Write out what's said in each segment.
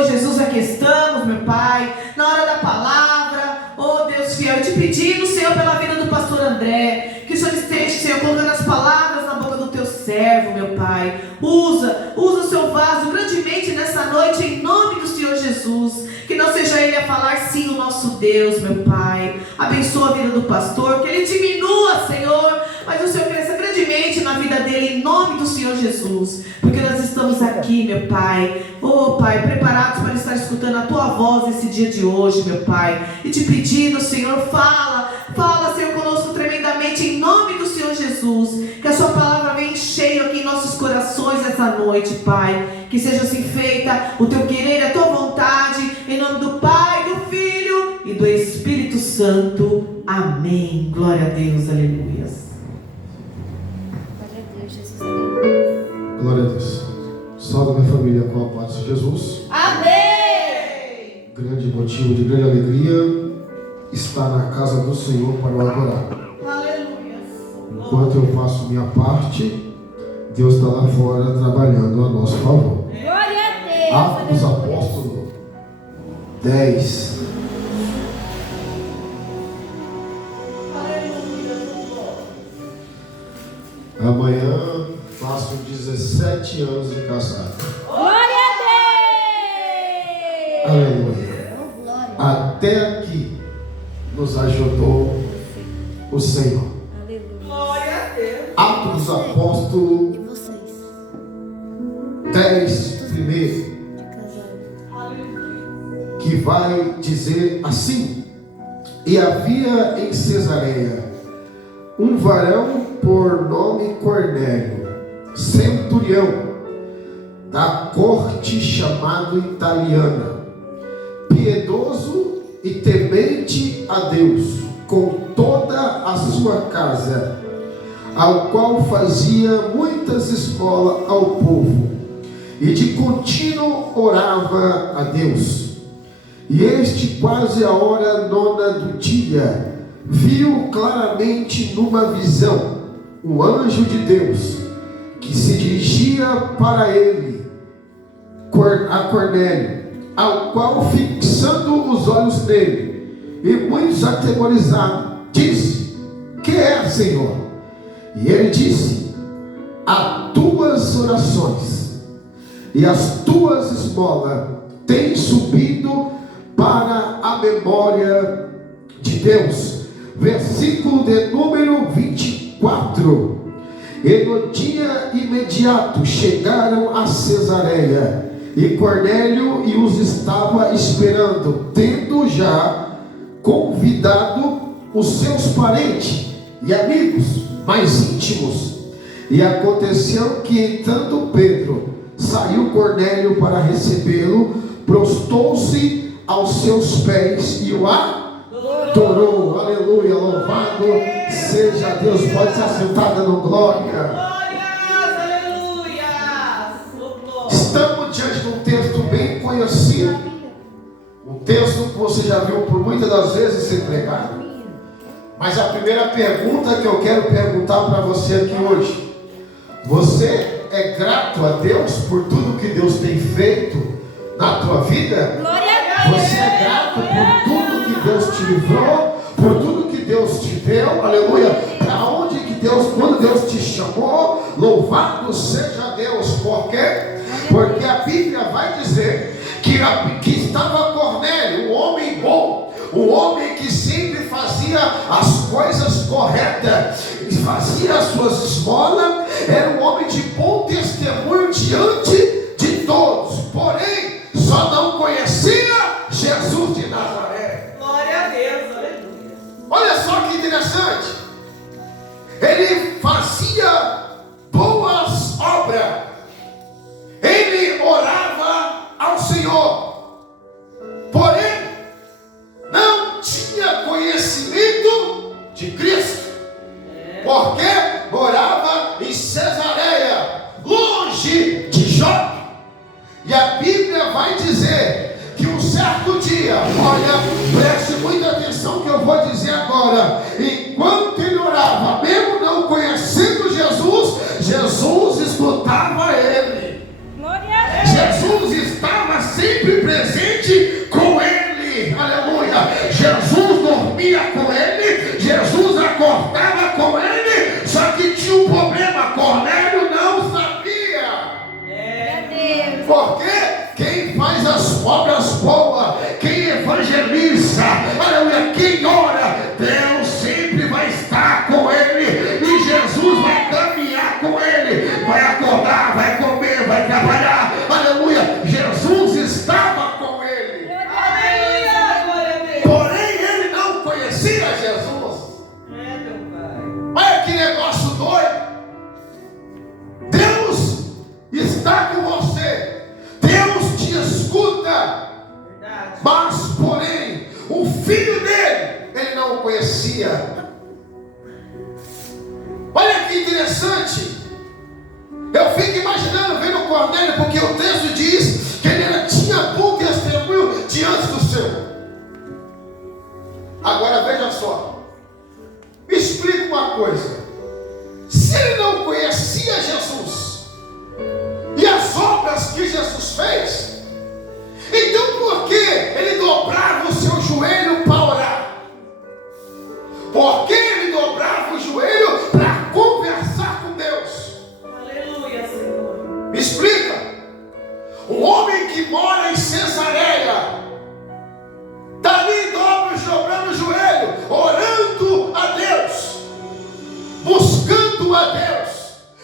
Senhor Jesus, aqui estamos, meu Pai, na hora da palavra, oh Deus fiel, te pedindo, Senhor, pela vida do pastor André, que o Senhor esteja, Senhor, colocando as palavras na boca do teu servo, meu Pai. Usa o seu vaso grandemente nessa noite, em nome do Senhor Jesus. Que não seja ele a falar sim o nosso Deus, meu Pai. Abençoa a vida do pastor, que ele diminua, Senhor, mas o Senhor cresça grandemente na vida dele, em nome do Senhor Jesus. Porque nós estamos aqui, meu Pai, oh Pai, preparados para estar escutando a tua voz nesse dia de hoje, meu Pai. E te pedindo, Senhor, fala, Senhor, conosco tremendamente, em nome do Senhor Jesus. Que a sua palavra venha cheia aqui em nossos corações essa noite, Pai. Que seja assim feita o teu querer, a tua vontade, em nome do Pai, do Filho e do Espírito Santo. Amém. Glória a Deus, aleluia. Glória a Deus, Jesus, aleluia. Glória a Deus. Salve minha família com a paz de Jesus. Amém. Grande motivo de grande alegria estar na casa do Senhor para o adorar. Aleluia. Enquanto eu faço minha parte, Deus está lá fora trabalhando a nosso favor. Glória a Deus. Atos dos Apóstolos 10. Amanhã faço 17 anos de casado. Glória a Deus. Aleluia. Oh, glória. Até aqui nos ajudou o Senhor. Aleluia. Glória a Deus. Atos dos Apóstolos E vocês? 10, primeiro, De casal. que vai dizer assim: e havia em Cesareia um varão por nome Cornélio, centurião da corte chamado Italiana, piedoso e temente a Deus com toda a sua casa, ao qual fazia muitas esmolas ao povo, e de contínuo orava a Deus. E este, quase a hora 9 do dia, viu claramente numa visão um anjo de Deus que se dirigia para ele, a Cornélio, ao qual, fixando os olhos nele e muito atemorizado, disse: que é, Senhor? E ele disse: as tuas orações e as tuas esmolas têm subido para a memória de Deus. Versículo de número 24. E no dia imediato chegaram a Cesareia, e Cornélio e os estava esperando, tendo já convidado os seus parentes e amigos mais íntimos. E aconteceu que, entrando Pedro, saiu Cornélio para recebê-lo, prostou-se aos seus pés e o adorou. Aleluia, louvado seja Deus. Pode ser assentar dando glória. Estamos diante de um texto bem conhecido, um texto que você já viu por muitas das vezes ser pregado. Mas a primeira pergunta que eu quero perguntar para você aqui hoje: você é grato a Deus por tudo que Deus tem feito na tua vida? Glória a Deus. Você é grato por tudo que Deus te livrou, por tudo que Deus te deu? Aleluia. Para onde que Deus, quando Deus te chamou? Louvado seja Deus. Por quê? Porque a Bíblia vai dizer que estava Cornélio, um homem bom, um homem que sempre fazia as coisas corretas, fazia as suas esmolas, era um homem de bom testemunho diante de todos, porém só não conhecia Jesus de Nazaré. Glória a Deus, aleluia. Olha só que interessante, ele fazia boas obras, ele orava ao Senhor, porém não tinha conhecimento de Cristo, porque morava em Cesareia, longe de Jope. E a Bíblia vai dizer que um certo dia, olha, preste muita atenção que eu vou dizer agora, enquanto ele orava, mesmo não conhecendo Jesus, Jesus escutava ele. Glória a Deus. Jesus estava sempre presente intimamente com ele. Aleluia. Jesus dormia com ele, Jesus acordava com ele, só que tinha um problema, Cornélio não sabia. Meu Deus. Porque quem faz as obras boas, quem evangeliza, aleluia, quem ora, Deus sempre vai estar com ele, e Jesus vai caminhar com ele, vai acordar, vai comer, vai trabalhar, aleluia. Jesus estava com ele, porém ele não conhecia Jesus. Olha que negócio doido. Deus está com você, Deus te escuta, mas porém o filho dele ele não o conhecia. Olha que interessante. Eu fico imaginando vendo Cornélio, porque o texto diz que ele tinha bom testemunho diante do Senhor. Agora veja só, me explica uma coisa. Se ele não conhecia Jesus e as obras que Jesus fez, então por que ele dobrava o seu joelho para orar? Por que ele dobrava o joelho para conversar com Deus? Aleluia, Senhor. Me explica. Um homem que mora em Cesareia, dali dobrando o joelho, orando a Deus, buscando a Deus.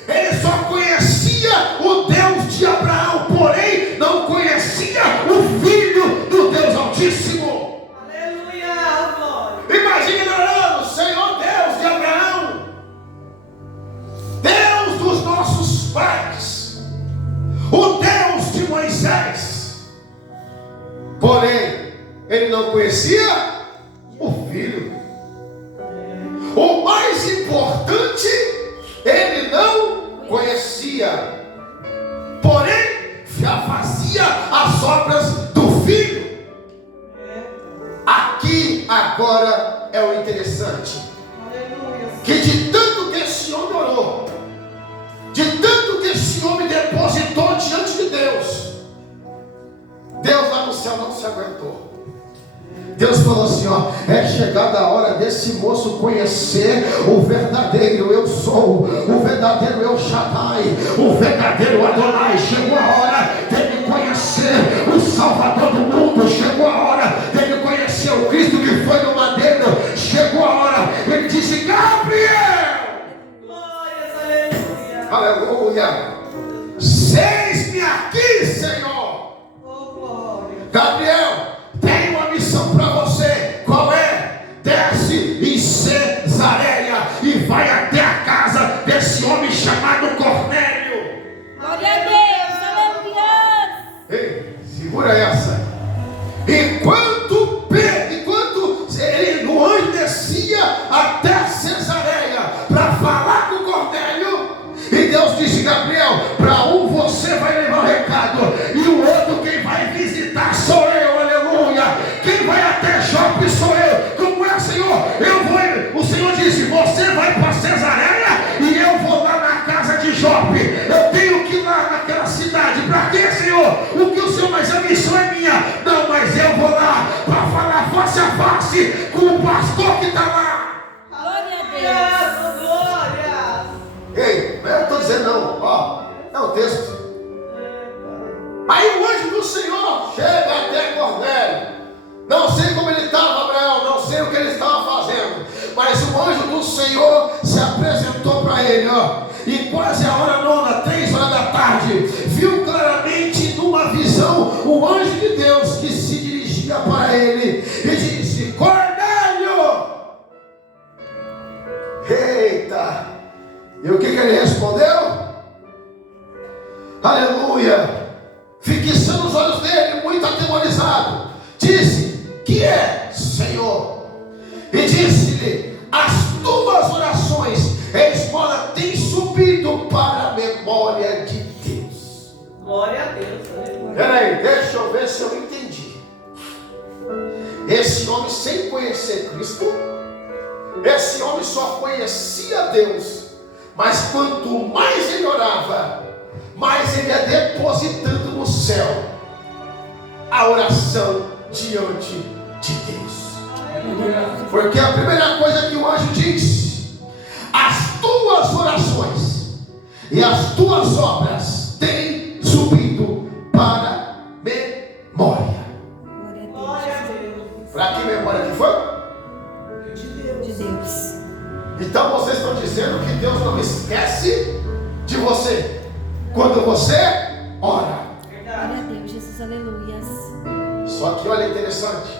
Ele só conhecia o Deus de Abraão, porém não conhecia o Filho do Deus Altíssimo. Aleluia, glória. Imagina orando, Senhor Deus de Abraão, Deus dos nossos pais, o Deus de Moisés. Porém, ele não conhecia o Filho. O mais importante, ele não conhecia. Porém, já fazia as obras do Filho. Aqui agora é o interessante. Aleluia. Que de tanto que esse homem orou, de tanto que esse homem depositou diante de Deus, Deus lá no céu não se aguentou. Deus falou assim, ó, é chegada a hora desse moço conhecer o verdadeiro eu sou, o verdadeiro El Shaddai, o verdadeiro Adonai. Chegou a hora dele conhecer o Salvador do mundo, chegou a hora dele conhecer o Cristo que foi no madeiro, chegou a hora. Ele disse, Gabriel, Glórias, aleluia. aleluia, eis-me aqui, Senhor. Oh, glória. Gabriel, tem uma missão para você. Qual é? Desce em Cesareia e vai até a casa desse homem chamado Cornélio. Glória a Deus. Aleluia. Ei, segura essa. Enquanto ele, o anjo descia até Cesareia para falar com Cornélio, e Deus disse, Gabriel, para um você vai levar o recado, e o outro quem vai visitar sou eu, aleluia. Quem vai até Jope sou eu. Como é, Senhor? Eu vou. O Senhor disse, você vai para Cesareia e eu vou lá na casa de Jope. Eu tenho que ir lá naquela cidade. Para quê, Senhor? O que o Senhor, mas a missão é minha. Não, mas eu vou lá para falar face a face com o pastor que está lá. Glória a Deus. Glória. Ei, não é eu estou dizendo não, ó, é o texto. Aí o anjo do Senhor chega até Cornélio. Não sei como ele estava, Abraão, não sei o que ele estava fazendo, mas o anjo do Senhor se apresentou para ele, ó. E quase a hora nona, 3 horas da tarde, viu claramente numa visão o anjo de Deus que se dirigia para ele e disse, Cornélio! Eita! E o que ele respondeu? Aleluia! Fixando os olhos dele, muito atemorizado, disse, que é, Senhor? E disse-lhe, as tuas orações, esmola, têm subido para a memória de Deus. Glória a Deus. Aleluia. Peraí, deixa eu ver se eu entendi. Esse homem, sem conhecer Cristo, esse homem só conhecia Deus, mas quanto mais ele orava, mais ele ia depositando no céu a oração diante de Deus. Porque a primeira coisa que o anjo diz: as tuas orações e as tuas obras têm subido para memória. Para que memória que foi? De Deus. Então vocês estão dizendo que Deus não esquece de você quando você ora. Glória a Deus, Jesus, aleluias. Só que olha interessante,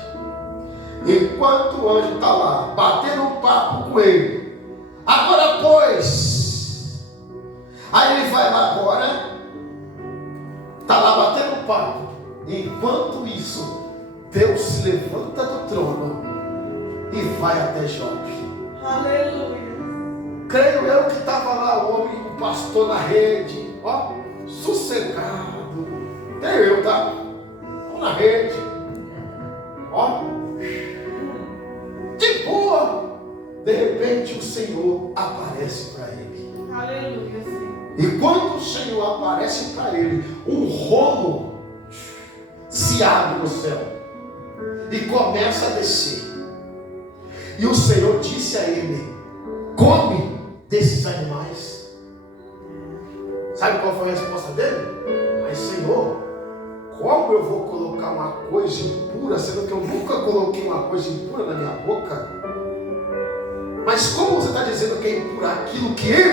enquanto o anjo está lá batendo um papo com ele, agora pois, aí ele vai lá agora, está lá batendo um papo. Enquanto isso, Deus se levanta do trono e vai até Job. Aleluia. Creio eu que estava lá o homem, o pastor na rede, ó, sossegado. Creio eu, tá? Na rede, ó, de boa. De repente o Senhor aparece para ele. Aleluia, Senhor. E quando o Senhor aparece para ele, um rolo se abre no céu e começa a descer. E o Senhor disse a ele: come desses animais. Sabe qual foi a resposta dele? Mas Senhor, como eu vou colocar uma coisa impura, sendo que eu nunca coloquei uma coisa impura na minha boca? Mas como você está dizendo que é impuro aquilo que eu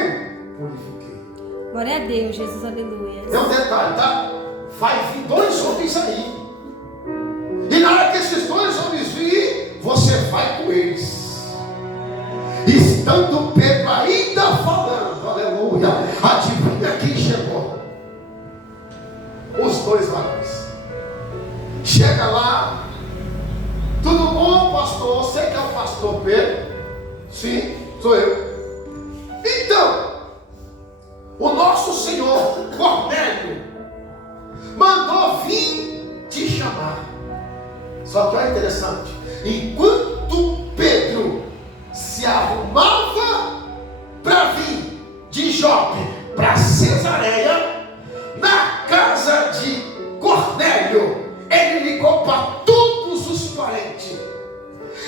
purifiquei? Glória a Deus, Jesus, aleluia. É um detalhe, tá? Vai vir dois homens aí. E na hora que esses dois homens virem, você vai com eles. Estando Pedro ainda falando, aleluia, adivinha quem chegou? Os dois varões. Chega lá. Tudo bom, pastor? Você que é o pastor Pedro? Sim, sou eu. Então, o nosso senhor Cornélio mandou vir te chamar. Só que é interessante, enquanto Pedro se arrumava para vir de Jope para Cesareia, na casa de Cornélio, ele ligou para todos os parentes.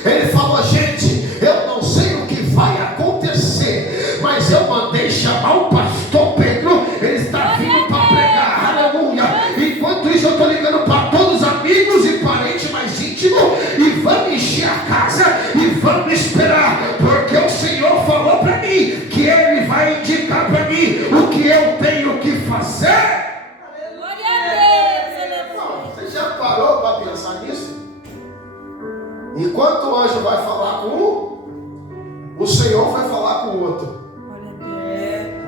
Ele falou: gente, eu não sei o que vai acontecer, mas eu mandei chamar o pastor Pedro, ele está vindo para pregar, aleluia. Enquanto isso eu estou ligando para todos os amigos e parentes mais íntimos, e vamos encher a casa e vamos esperar, porque o Senhor falou para mim que ele vai indicar para mim o que eu tenho que fazer. Glória a Deus, aleluia. Você já parou para pensar nisso? Enquanto o anjo vai falar com um, o Senhor vai falar com o outro.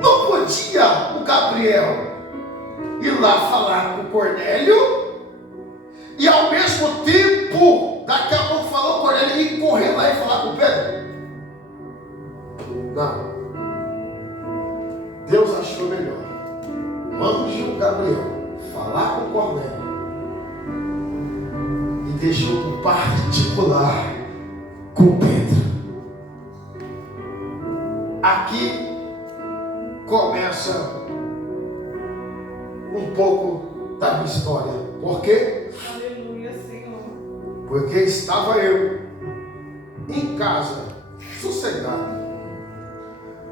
Não podia o Gabriel ir lá falar com o Cornélio e ao mesmo tempo, daqui a pouco falou o Cornélio e correr lá e falar com o Pedro? Não. Deus achou melhor o anjo Gabriel falar com o Cornélio e deixou um particular com Pedro. Aqui começa um pouco da minha história. Por quê? Aleluia, Senhor. Porque estava eu em casa, sossegado,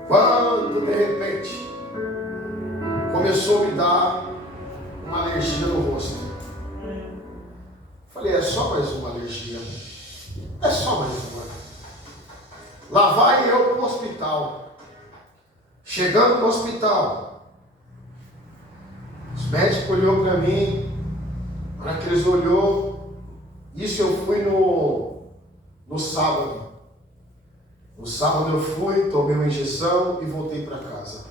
quando de repente começou a me dar uma alergia no rosto. Falei: é só mais uma alergia, é só mais uma. Lá vai eu para o hospital. Chegando no hospital, os médicos olhou para mim. Na hora que eles olhou, isso eu fui no sábado. No sábado eu fui, tomei uma injeção e voltei para casa.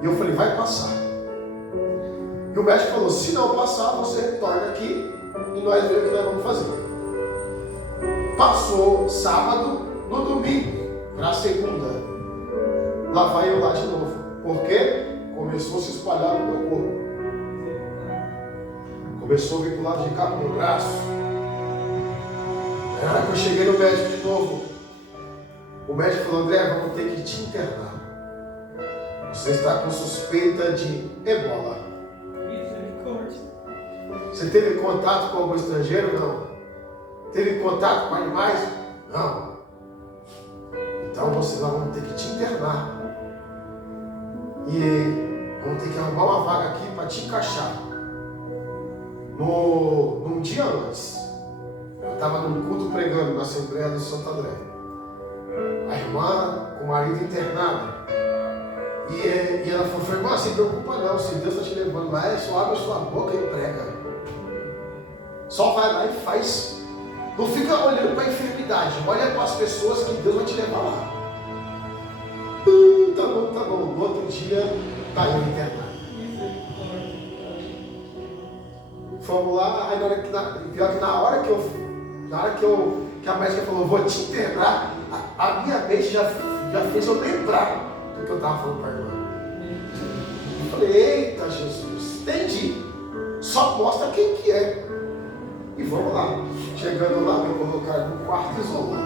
E eu falei: vai passar. E o médico falou: se não passar, você retorna aqui e nós vemos o que nós vamos fazer. Passou sábado, no domingo, para segunda. Lá vai eu lá de novo. Por quê? Começou a se espalhar no meu corpo. Começou a vir para o lado de cá, no meu braço. Na hora que eu cheguei no médico de novo, o médico falou: André, vamos ter que te internar. Você está com suspeita de ebola. Você teve contato com algum estrangeiro? Não. Teve contato com animais? Não. Então nós vamos ter que te internar. E vamos ter que arrumar uma vaga aqui para te encaixar. Num dia antes, eu estava num culto pregando na Assembleia do Santo André. A irmã com o marido internado. E ela falou, irmã, se preocupa não, se Deus está te levando lá, é só abre a sua boca e prega. Só vai lá e faz. Não fica olhando para a enfermidade, olha para as pessoas que Deus vai te levar lá. Tá bom, tá bom. No outro dia, caiu internado. Fomos lá, aí na hora que a médica falou, vou te internar, a minha mente já fez eu lembrar do que eu estava falando para a irmã. Eu falei, eita Jesus, entendi. Só mostra quem que é. E vamos lá. Chegando lá, me colocaram no quarto isolado.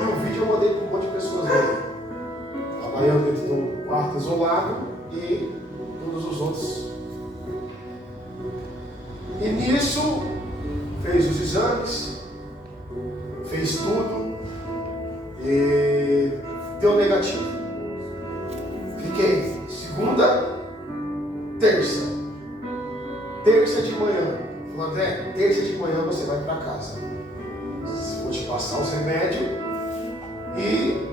E o vídeo eu mandei para um monte de pessoas aí. Estava eu dentro do quarto isolado e todos os outros. E nisso, fez os exames, fez tudo e deu negativo. Fiquei segunda, terça de manhã. Falou, André, terça de manhã você vai para casa. Vou te passar os remédios e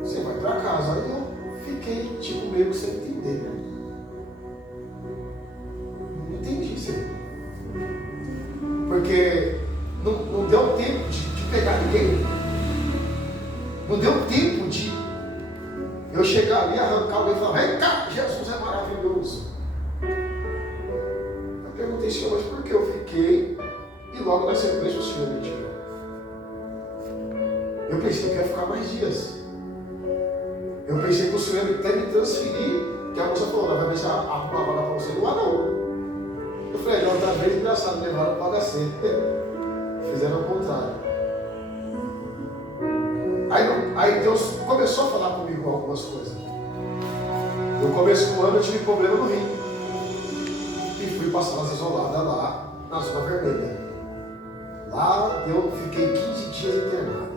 você vai para casa. Aí eu fiquei tipo meio sem entender. Não entendi, Senhor. Porque não deu tempo de pegar ninguém. Não deu tempo de eu chegar ali, arrancar alguém e falar, vem cá, Jesus é maravilhoso. Eu perguntei, Senhor, mas por que eu fiquei? E logo na sequência o Senhor me tirou. Eu pensei que eu ia ficar mais dias. Eu pensei que o Senhor ia até me transferir, que a moça falou, vai ver se arruma uma vaga para você. Não há não. Eu falei, não, tá bem engraçado, levaram para o HC. Fizeram o contrário. Aí Deus começou a falar comigo algumas coisas. No começo do ano eu tive problema no rim. E fui passar as isoladas lá na Zona Vermelha. Lá eu fiquei 15 dias internado.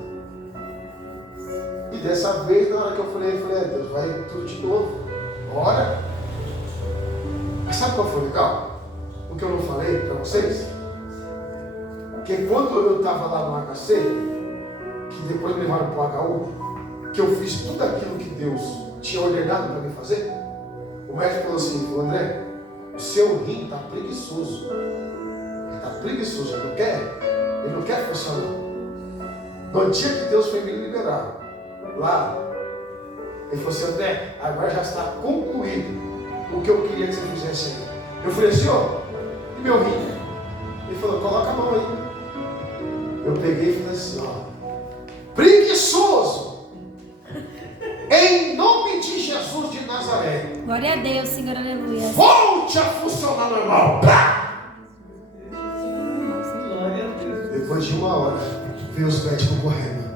E dessa vez, na hora que eu falei, Deus, vai tudo de novo. Bora. Mas sabe qual foi legal? O que eu não falei para vocês? Que quando eu estava lá no HC, que depois me levaram para o HU, que eu fiz tudo aquilo que Deus tinha ordenado para mim fazer, o médico falou assim, André, o seu rim está preguiçoso. Ele está preguiçoso, ele não quer funcionar. No dia que Deus foi me liberar, lá, ele falou assim, André, agora já está concluído o que eu queria que você fizesse aí. Eu falei, Senhor, e meu rim? Ele falou, coloca a mão aí. Eu peguei e falei assim, preguiçoso, em nome de Jesus de Nazaré. Glória a Deus, Senhor, aleluia. Volte a funcionar normal. Depois de uma hora, veio os médicos correndo.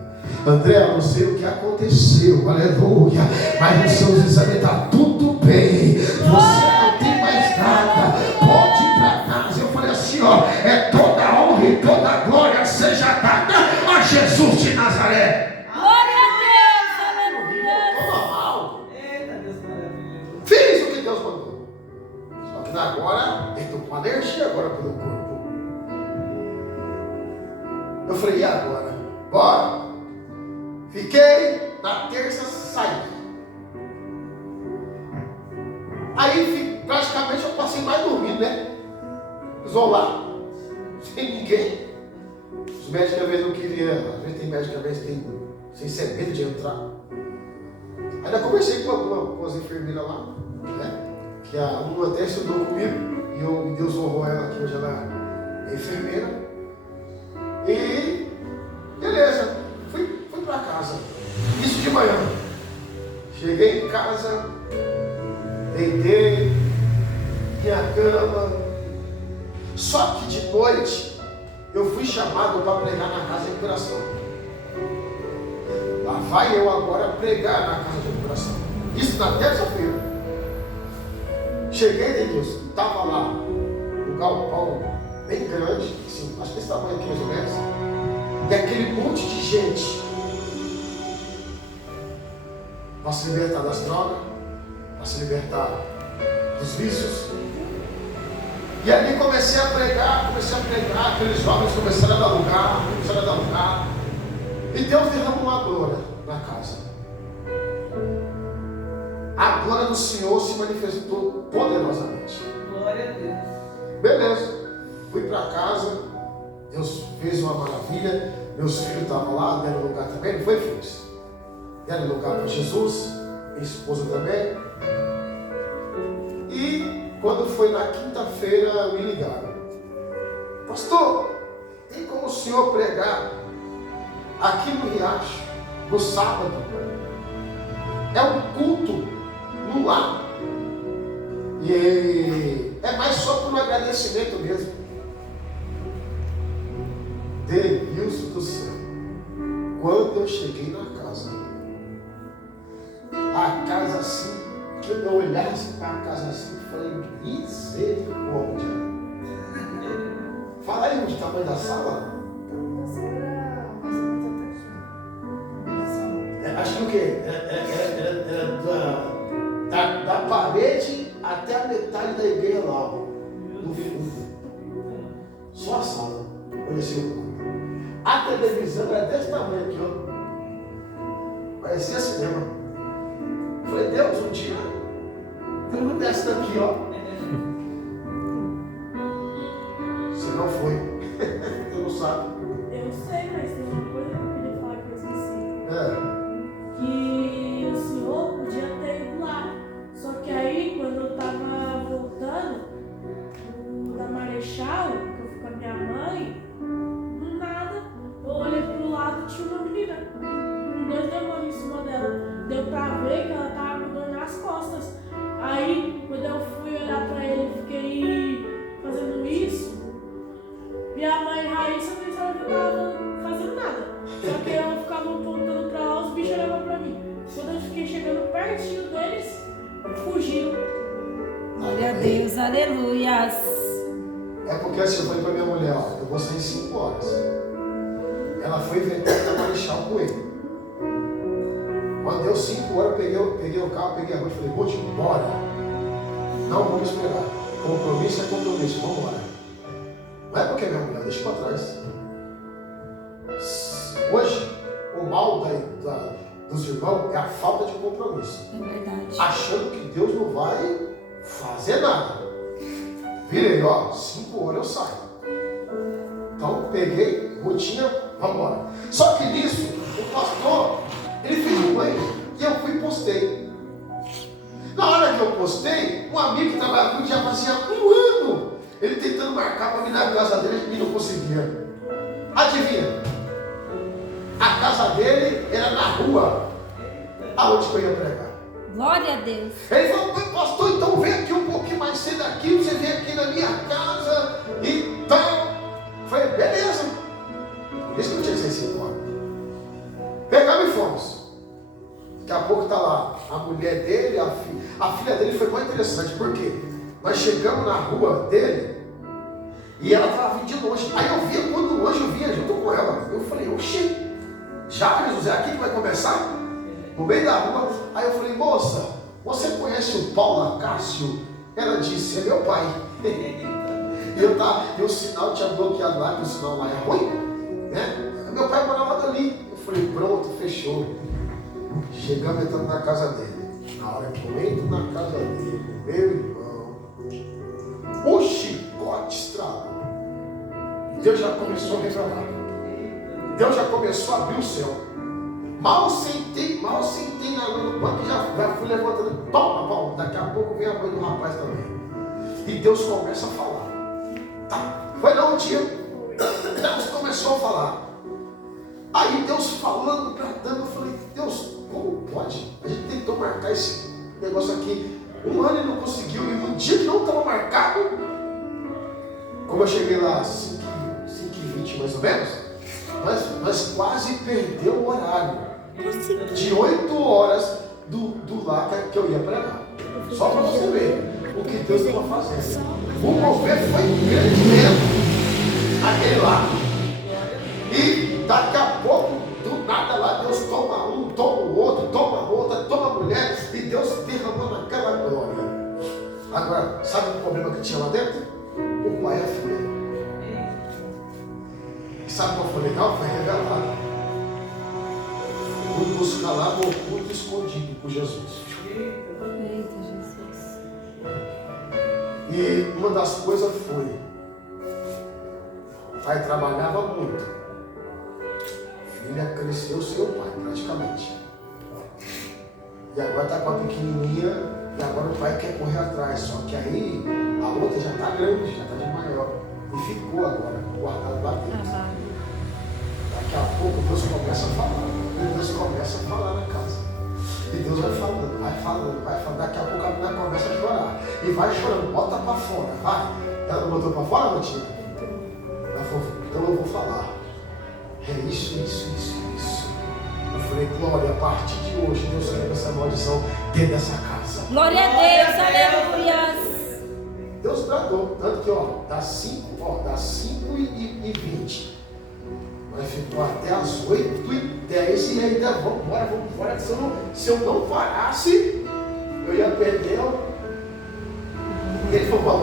André, eu não sei o que aconteceu, aleluia, mas os seus exames estão tudo bem. Você não tem mais nada, pode ir para casa. Eu falei assim, é toda a honra e toda a glória seja dada a Jesus de Nazaré. Glória a Deus, aleluia. Normal. Fiz o que Deus mandou. Só que agora, eu estou com energia agora pelo corpo. Eu falei, e agora? Bora. Fiquei, na terça saí. Aí praticamente eu passei mais dormindo, né? Isolado. Sem ninguém. Os médicos às vezes não queriam, às vezes tem médico às vezes tem sem ser medo de entrar. Ainda conversei com as enfermeiras lá, né? Que a uma até estudou comigo e Deus honrou ela, que hoje ela é enfermeira. E beleza, fui para casa. Isso de manhã. Cheguei em casa, deitei, minha cama. Só que de noite eu fui chamado para pregar na casa de recuperação. Lá vai eu agora pregar na casa de recuperação. Isso na terça-feira. Cheguei, Deus, estava lá no galpão, bem grande, assim, acho que esse tamanho aqui mais ou menos, e aquele monte de gente para se libertar das drogas, para se libertar dos vícios. E ali comecei a pregar, aqueles jovens começaram a dar lugar, e Deus derramou uma glória na casa. A glória do Senhor se manifestou poderosamente. Glória a Deus. Beleza, fui para casa, Deus fez uma maravilha, meus filhos estavam lá, deram lugar também, não foi, filhos? Deram lugar para Jesus, minha esposa também. E quando foi na quinta-feira, me ligaram: pastor, tem como o senhor pregar aqui no Riacho, no sábado? É um culto no lar. E é mais só por um agradecimento mesmo. Deus do céu, quando eu cheguei na casa, a casa assim, que eu olhasse para a casa assim, eu falei: misericórdia. Fala aí o tamanho da sala. Acho que o quê? Era da parede até a metade da igreja lá, ó, no fundo. Só a sala. Olha assim, a televisão era desse tamanho aqui, ó. Parecia cinema. Falei: Deus, um dia eu não desce daqui, ó. Você não foi. Você não sabe. Eu sei, mas tem uma coisa que eu queria falar que eu esqueci. Que o senhor podia ter ido lá. Só que aí, quando eu tava voltando da Marechal, que eu fui com a minha mãe, do nada, eu olhei pro lado e tinha uma menina com 2 demônios em cima dela. Deu pra ver que ela tava com dor nas costas. Aí, quando eu fui olhar pra ele e fiquei fazendo isso, minha mãe Raíssa pensava que eu tava fazendo nada. Só que eu ficava apontando pra lá, os bichos olhavam pra mim. Quando eu fiquei chegando pertinho deles, fugiram. Glória a Deus, aleluias. É porque assim, eu falei pra minha mulher: ó, eu vou sair 5 horas. Ela foi inventar para Marechal com ele. Quando deu 5 horas, eu peguei o carro, peguei a rua e falei: Ruth, bora. Não vamos esperar. Compromisso é compromisso, vamos embora. Não é porque é minha mulher, deixa para trás. Hoje, o mal dos irmãos é a falta de compromisso. É verdade. Achando que Deus não vai fazer nada. Virei, ó, 5 horas eu saio. Então, peguei, rotina, vamos embora. Só que nisso, o pastor, ele fez um banho e eu fui e postei. Na hora que eu postei, um amigo que trabalhava comigo já fazia 1 ano, ele tentando marcar para vir na casa dele e não conseguia. Adivinha? A casa dele era na rua, aonde que eu ia pregar. Glória a Deus. Ele falou: pastor, então vem aqui um pouquinho mais cedo aqui, você vem aqui na minha casa e tal. Eu falei: beleza. Por isso que eu tinha que sair 5 horas. Pegamos e fomos. Daqui a pouco está lá a mulher dele, a filha dele. Foi muito interessante, porque nós chegamos na rua dele e ela estava vindo de longe. Aí eu via quando o anjo vinha junto com ela. Eu falei: oxê, já Jesus, é aqui que vai começar? No meio da rua. Aí eu falei: moça, você conhece o Paulo Acácio? Ela disse: é meu pai. E o sinal tinha bloqueado lá, que o sinal lá é ruim, né? Meu pai morava ali. Eu falei: pronto, fechou. Chegamos entrando na casa dele. Na hora que eu entro na casa dele, meu irmão, o chicote estralou. Deus já começou a revelar. Deus já começou a abrir o céu. Mal sentei no banco e já fui levantando. Toma. Daqui a pouco vem a mãe do rapaz também. E Deus começa a falar. Tá. Foi lá um dia. Deus começou a falar. Aí Deus falando, tratando, eu falei: Deus, como pode? A gente tentou marcar esse negócio aqui 1 ano e não conseguiu. E no dia que não estava marcado, como eu cheguei lá 5h20 mais ou menos, nós quase perdeu o horário de 8 horas do lá que eu ia pregar. Só para você ver o que Deus estava fazendo. O mover foi grande mesmo. aquele lá. E daqui a pouco, do nada lá, Deus toma um, toma o outro, toma a outra, toma a mulher, e Deus derramando aquela glória. Agora, sabe o problema que tinha lá dentro? O pai e a filha. E sabe qual foi legal? Foi revelado. Fui buscar lá no oculto escondido por Jesus. Eita, Jesus. E uma das coisas foi, o pai trabalhava muito, a filha cresceu sem o pai praticamente, e agora está com a pequenininha, e agora o pai quer correr atrás, só que aí a outra já está grande, já está de maior, e ficou agora guardado lá dentro. Daqui a pouco Deus começa a falar, e Deus começa a falar na casa. E Deus vai falando, daqui a pouco a mulher começa a chorar. E vai chorando, bota para fora, vai. Ela não botou para fora, não tinha? Ela falou, então eu vou falar. É isso. Eu falei, glória, a partir de hoje, Deus quebra essa maldição dentro dessa casa. Glória a Deus, aleluia. Deus bradou, tanto que, dá 5 e 20. Mas ficou até as 8h10 e ainda vamos embora. Se eu não parasse, eu ia perder. Ele falou,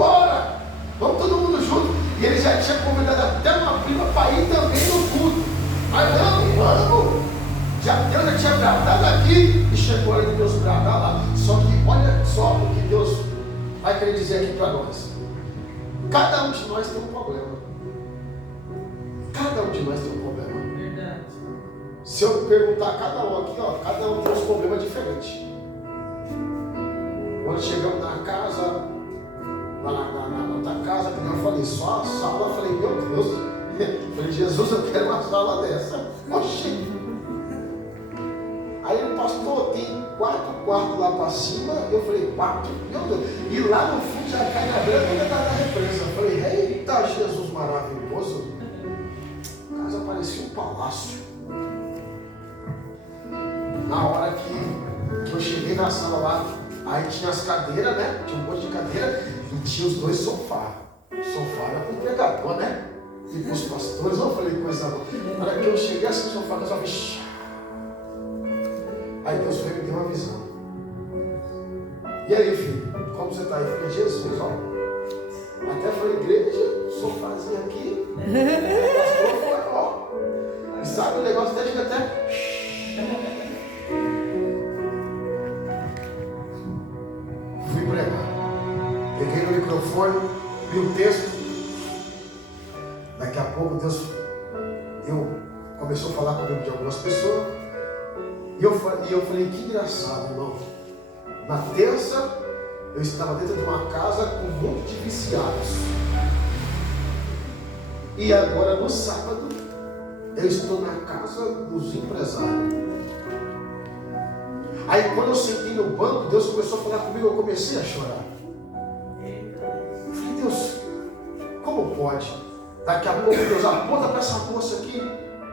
vamos todo mundo junto. E ele já tinha convidado até uma prima para ir também no culto. Mas não, vamos. Deus já tinha bradado aqui e chegou a hora de Deus bradar lá. Só que olha só o que Deus vai querer dizer aqui para nós. Cada um de nós tem um problema. Cada um de nós tem um problema. Verdade. Se eu perguntar a cada um aqui, cada um tem um problema diferente. Quando chegamos na casa, lá na outra casa, que eu falei, só a sala, eu falei, meu Deus, eu falei, Jesus, eu quero uma sala dessa. Oxi. Aí o pastor tem 4 quartos lá para cima, eu falei, 4, meu Deus. E lá no fundo já cai na beira toda da represa. Eu falei, eita Jesus maravilhoso. A casa parecia um palácio. Na hora que eu cheguei na sala lá, aí tinha as cadeiras, né? Tinha um monte de cadeira e tinha os 2 sofás. O sofá era para o pregador, né? E para os pastores, eu falei coisa boa. Na hora que eu cheguei assim no sofá, eu só vi. Aí Deus veio e me deu uma visão. E aí, filho, como você está aí? Eu falei, Jesus, até foi igreja, sofazinho aqui. O pastor foi, E sabe o negócio dele que até. Fui pregar. Peguei no microfone, li o texto. Daqui a pouco Deus começou a falar comigo de algumas pessoas. E eu falei, que engraçado, irmão. Na terça, eu estava dentro de uma casa com um monte de viciados. E agora, no sábado, eu estou na casa dos empresários. Aí, quando eu sentei no banco, Deus começou a falar comigo, eu comecei a chorar. Eu falei, Deus, como pode? Daqui a pouco, Deus aponta para essa moça aqui,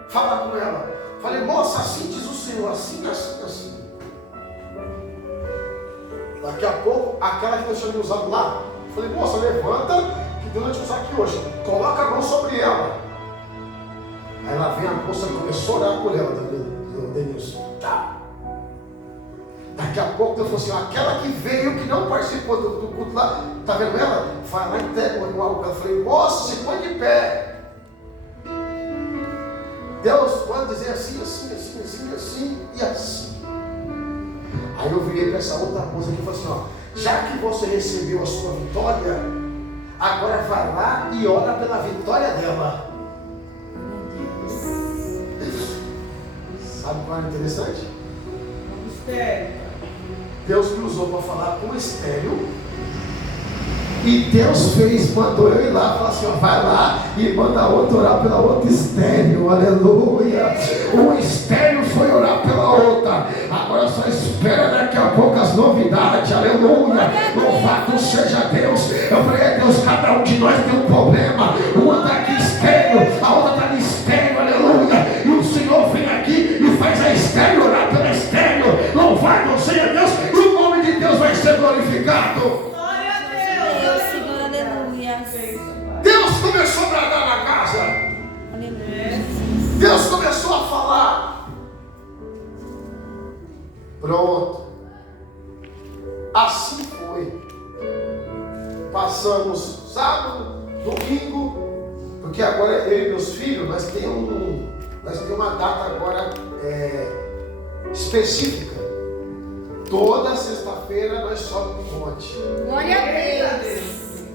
fala com ela. Falei, moça, assim diz o Senhor, assim. Daqui a pouco, aquela que nós tínhamos usado lá, falei, moça, levanta, que Deus vai te usar aqui hoje. Coloca a mão sobre ela. Aí lá vem a moça e começou a orar por ela, Denilson. Tá. Daqui a pouco Deus falou assim, aquela que veio, que não participou do culto lá, tá vendo ela? Vai lá e pega o algo. Eu falei, moça, se põe de pé. Deus pode dizer assim e assim. Aí eu virei para essa outra moça e falei assim, já que você recebeu a sua vitória, agora vai lá e ora pela vitória dela. Sabe qual é interessante? Deus me usou para falar com o estéreo. E Deus mandou eu ir lá, falar assim, vai lá e manda outro orar pela outra estéreo, aleluia. O estéreo foi orar pela outra, agora só espera daqui a pouco as novidades, aleluia. Louvado seja Deus. Eu falei, Deus, cada um de nós tem um problema, uma está aqui estéreo, a outra está ali estéreo, aleluia. E o Senhor vem aqui e faz a estéreo orar pela estéreo. Louvado seja Deus, e o nome de Deus vai ser glorificado. Deus começou a bradar na casa. Porque agora eu e meus filhos, nós temos uma data agora específica. Toda sexta-feira nós sobemos um monte. Glória a Deus.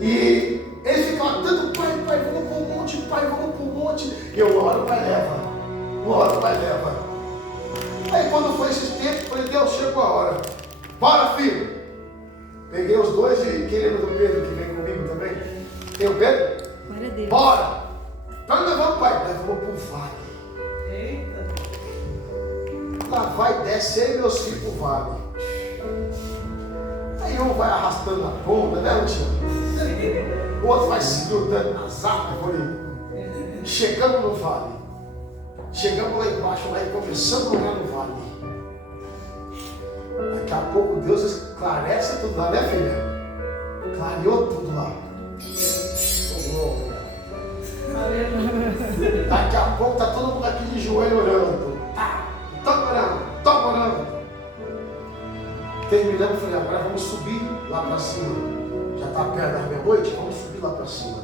E eles ficam tanto, pai, vamos pro monte, pai, vamos pro monte. E eu, uma hora o pai leva. Aí quando foi esses tempos, eu falei, Deus, chegou a hora. Bora, filho. Peguei os dois e quem lembra do Pedro que vem comigo também? Tem o Pedro? Glória a Deus. Bora. Nós levamos, pai, nós vamos pro vale. Eita. Lá vai, desce aí meus filhos pro vale. Aí um vai arrastando a bunda, né, tio? O outro vai se grudando nas árvores. Chegamos no vale. Chegamos lá embaixo, lá e começamos a olhar no vale. Daqui a pouco Deus esclarece tudo lá, né, filha? Clareou tudo lá. Daqui a pouco tá todo mundo aqui de joelho olhando. Toma orando. Terminamos, falei, agora vamos subir lá para cima. Já está perto da meia-noite, vamos subir lá para cima.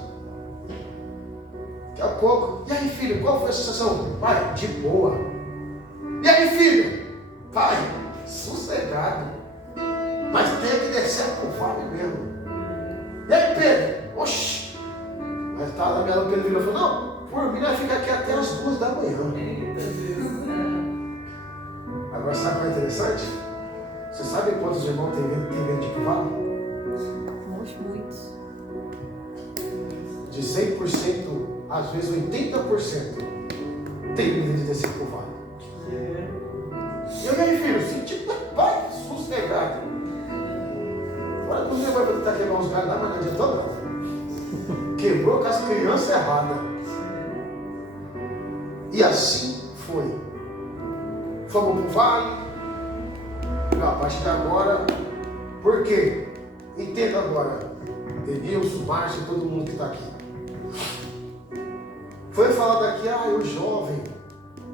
Daqui a pouco, e aí filho, qual foi a sensação? Pai, de boa. E aí filho? Pai, sossegado. Mas tem que descer pro vale mesmo. E aí Pedro? Oxi. Mas estava na minha hora, Pedro virou e falou, não, por mim vai ficar aqui até as 2 da manhã. Agora sabe o que é interessante? Você sabe quantos irmãos tem medo de ir pro vale? Muitos. De 100%, às vezes 80% tem medo de descer pro vale. E eu, aí filho, senti, pai, sossegado. Agora quando você vai tentar quebrar uns galhos lá, mas não adiantou nada. Quebrou com as crianças erradas. E assim foi. Fomos pro vale. A partir de agora, por quê? Entenda agora, Denilson, Márcio, todo mundo que está aqui. Foi falar daqui, o jovem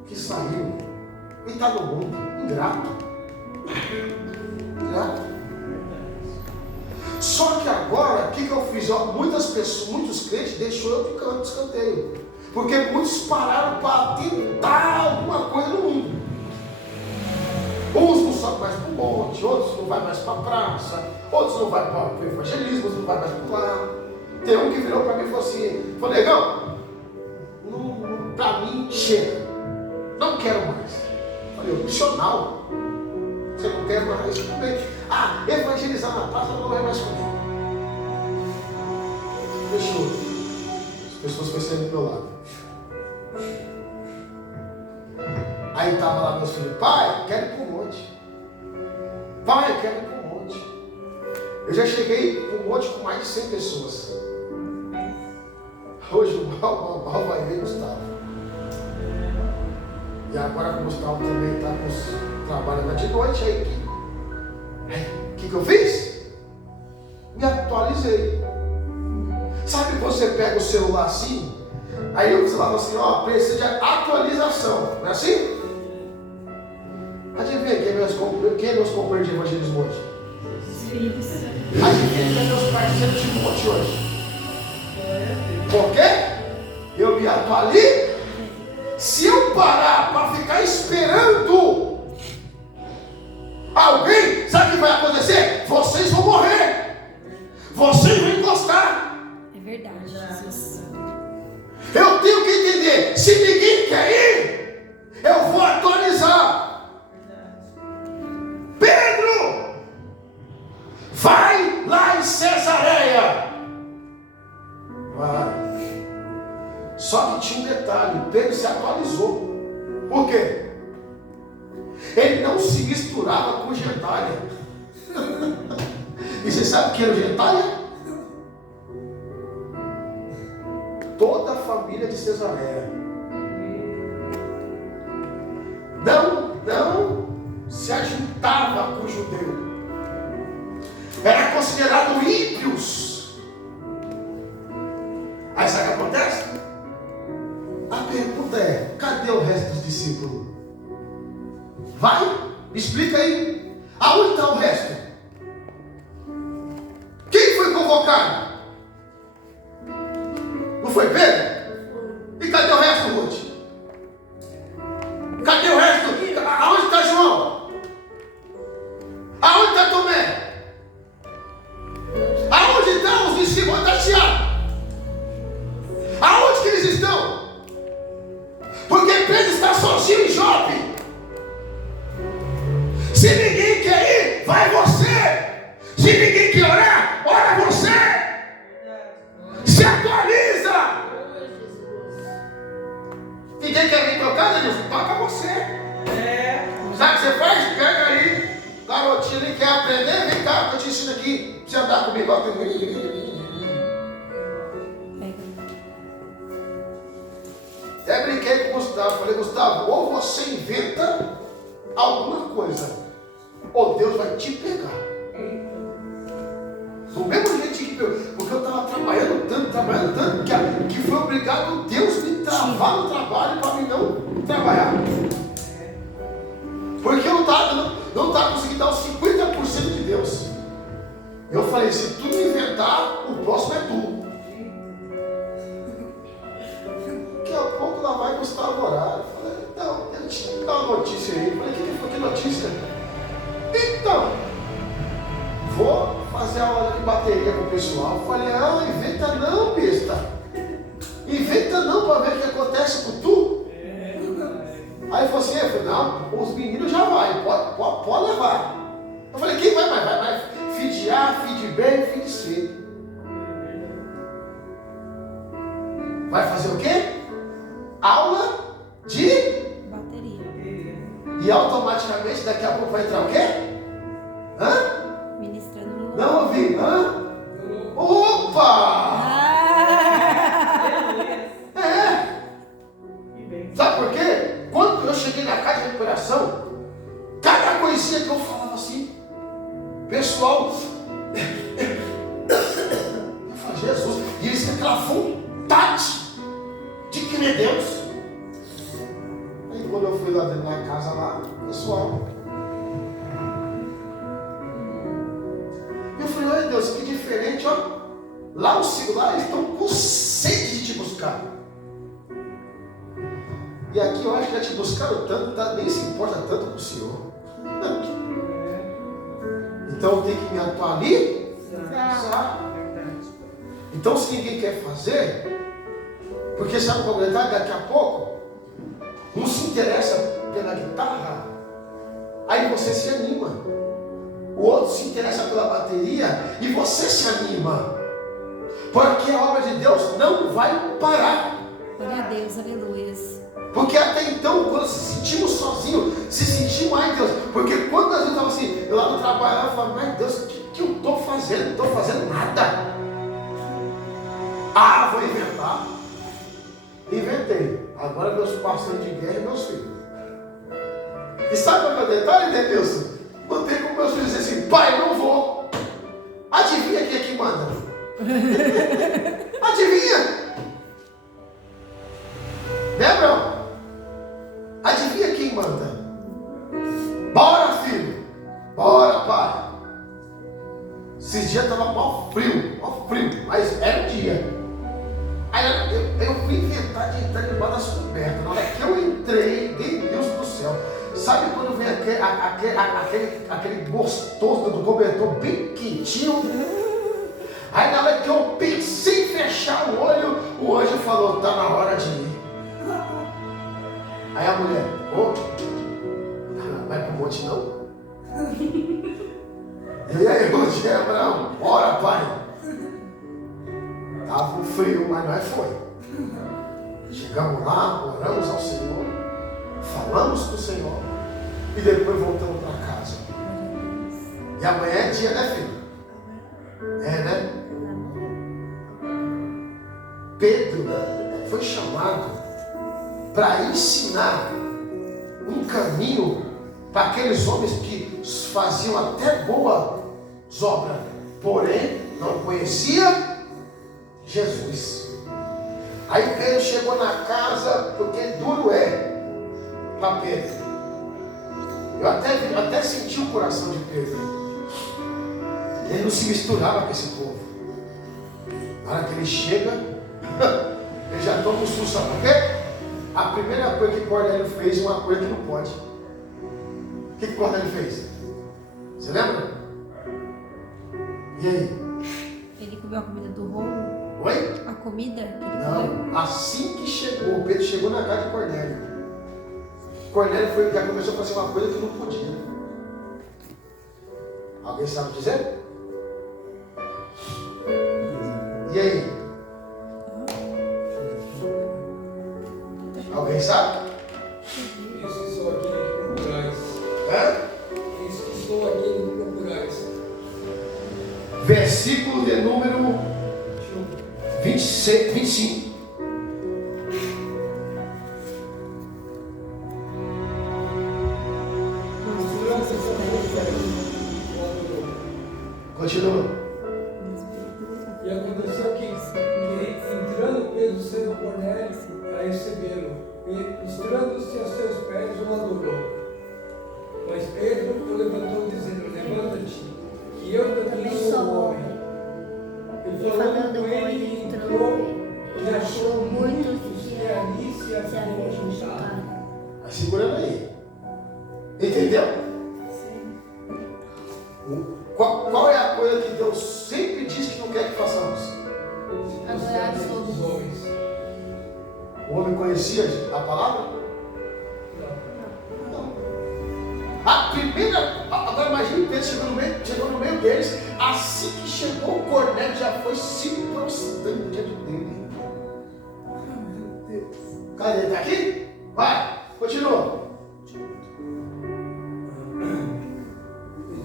que saiu e está no mundo, ingrato. Só que agora, o que eu fiz? Muitas pessoas, muitos crentes deixou eu de canto, escanteio. Porque muitos pararam para tentar alguma coisa no mundo. Uns não sobem mais para o monte, outros não vai mais para a praça, outros não vai para o evangelismo, outros não vai mais para lá. Tem um que virou para mim e falou assim, negão, para mim chega, não quero mais. Falei, missional, você não quer mais? Também. Evangelizar na praça não vai mais comigo. Fechou. As pessoas foram saindo do meu lado. Aí estava lá meus filhos, pai, quero ir para o monte. Pai, quero ir para o monte. Eu já cheguei para o monte com mais de 100 pessoas. Hoje o mal vai ver Gustavo. E agora que o Gustavo também está trabalhando de noite, aí o que eu fiz? Me atualizei. Sabe quando você pega o celular assim? Aí eu falava assim, precisa de atualização, não é assim? Adivinha quem é meus companheiros de evangelismo hoje? Filhos. Adivinha quem é meus parceiros de monte hoje? Por quê? Eu me atualizo. Se eu parar para ficar esperando alguém, sabe o que vai acontecer? Vocês vão morrer. Vocês vão encostar. É verdade, Jesus. Eu tenho que entender, se ninguém quer ir, eu vou atualizar. Pedro, vai lá em Cesareia. Vai. Só que tinha um detalhe, Pedro se atualizou. Por quê? Ele não se misturava com gentalha. E você sabe o que era gentalha? Toda a família de Cesareia não se ajuntava com o judeu. Era considerado ímpios. Aí sabe o que acontece? A pergunta é, cadê o resto dos discípulos? Vai, me explica aí. Aonde está o resto? Quem foi convocado? Não foi Pedro? E cadê o resto, Ruth? Cadê o resto? Aonde está João? Aonde está Tomé? Aonde estão os discípulos da Tiago? Aonde que eles estão? Porque Pedro está sozinho em Jope. Se ninguém quer ir, vai você. Se ninguém quer orar, ora você. Se atualiza. Ninguém quer vir tocar, né, Deus? Toca você. Sabe o que você faz? Pega aí, garotinho, ele quer aprender, vem cá, eu te ensino aqui. Você andar comigo, ó. Até brinquei com o Gustavo, falei, Gustavo, ou você inventa alguma coisa, ou Deus vai te pegar. Do mesmo jeito que porque eu estava trabalhando tanto, que foi obrigado Deus me travar no trabalho para mim não trabalhar. Porque eu não estava conseguindo dar os 50% de Deus. Eu falei, se tu me inventar, o próximo é tu. Daqui a pouco lá vai Gustavo orar. Eu falei, então, deixa eu dar uma notícia aí. Eu falei, que notícia? Então, vou fazer aula de bateria com o pessoal. Eu falei, inventa não, besta. Inventa não para ver o que acontece com tu. Aí ele falou assim, eu falei, não, os meninos já vai, pode levar. Eu falei, quem vai mais? Vai feed A, feed B e feed C. Vai fazer o quê? Aula de Bateria. E automaticamente daqui a pouco vai entrar o quê? Ministrando. Não ouvi. Opa! Sabe por quê? Quando eu cheguei na casa de recuperação, cada coisinha que eu falava assim, pessoal, eu falei, Jesus, e eles têm aquela vontade de crer Deus. Aí quando eu fui lá dentro da casa lá, pessoal, eu falei, olha Deus, que diferente, ó. Lá os celulares eles estão com sede de te buscar. E aqui eu acho que já te buscaram tanto, nem se importa tanto com o Senhor. Então tem que me atualizar. Então se ninguém quer fazer, porque sabe qual é? Daqui a pouco, um se interessa pela guitarra, aí você se anima. O outro se interessa pela bateria e você se anima. Porque a obra de Deus não vai parar. Glória a Deus, aleluia. Porque até então, quando se sentimos sozinhos, se sentimos, ai Deus, porque quando a gente estava assim, eu lá no trabalho, eu falava, mas Deus, o que eu estou fazendo? Não estou fazendo nada. Vou inventar. Inventei. Agora meus parceiros de guerra e meus filhos. E sabe qual é o detalhe, Deus? Não tem como meus filhos dizer assim, pai, não vou. Adivinha quem é que manda? Adivinha? Né, Abraão? Adivinha quem manda? Bora, filho. Bora, pai. Esses dias estava mó frio, mas era um dia. Aí eu fui inventar de entrar debaixo das cobertas. Na hora que eu entrei, Deus do céu. Sabe quando vem aquele gostoso do cobertor bem quentinho? Aí na hora que eu pensei em fechar o olho, o anjo falou, tá na hora de ir. Aí a mulher, vai pro monte não? E aí, Ruth, Abraão, bora pai. Estava um frio, mas nós foi. Chegamos lá, oramos ao Senhor, falamos com o Senhor e depois voltamos para casa. E amanhã é dia, né, filho? É, né? Pedro foi chamado para ensinar um caminho para aqueles homens que faziam até boas obras, porém não conhecia Jesus. Aí Pedro chegou na casa, porque duro é para Pedro. Eu até senti o coração de Pedro. Ele não se misturava com esse povo. Na hora que ele chega, já toma um susto, sabe por quê? A primeira coisa que Cornélio fez, uma coisa que não pode. O que Cornélio fez? Você lembra? E aí? Ele comeu a comida do rolo? Oi? A comida que ele comeu? Não, assim que chegou, Pedro chegou na casa de Cornélio. Cornélio já começou a fazer uma coisa que não podia. Alguém sabe dizer? E aí? Alguém sabe? Isso que sou aquele que procurais. Hã? Isso que sou aquele que procurais. Versículo de número 25. Continua. E aconteceu que entrando Pedro sendo Cornélio a recebê-lo, e mostrando-se a seus pés, o adorou. Mas Pedro o levantou, dizendo: levanta-te, que eu também sou homem. E falando com ele, entrou e achou muitos que ali se haviam juntado. Vai segurando aí. Entendeu? Qual é a coisa que Deus sempre diz que não quer que façamos? Adorar os homens. O homem conhecia a palavra? Não. A primeira. Agora imagine Pedro chegou no meio deles. Assim que chegou, Cornélio já foi se prostrando diante dele. Cadê ele? Está aqui? Vai, continua.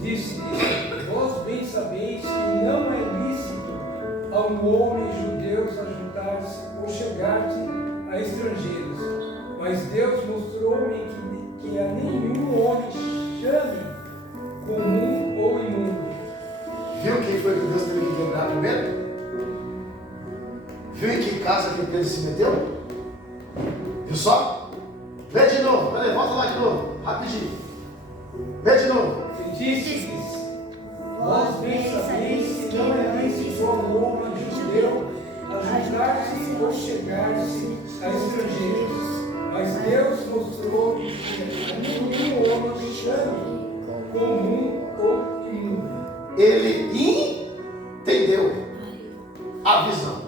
Disse: vós bem sabeis que não é lícito a um homem judeu ajuntar-se ou chegar-se a estrangeiros, mas Deus mostrou-me que a nenhum homem chame comum ou imundo. Viu quem foi que Deus teve que quebrar primeiro? Viu em que casa que Pedro se meteu? Viu só? Lê de novo, volta lá de novo, rapidinho. Lê de novo. E disse-lhes: vós bem sabeis que não é lícito a um homem judeu ajuntar-se ou chegar-se a estrangeiros, mas Deus mostrou que a nenhum homem chame comum ou imundo. Ele entendeu a visão.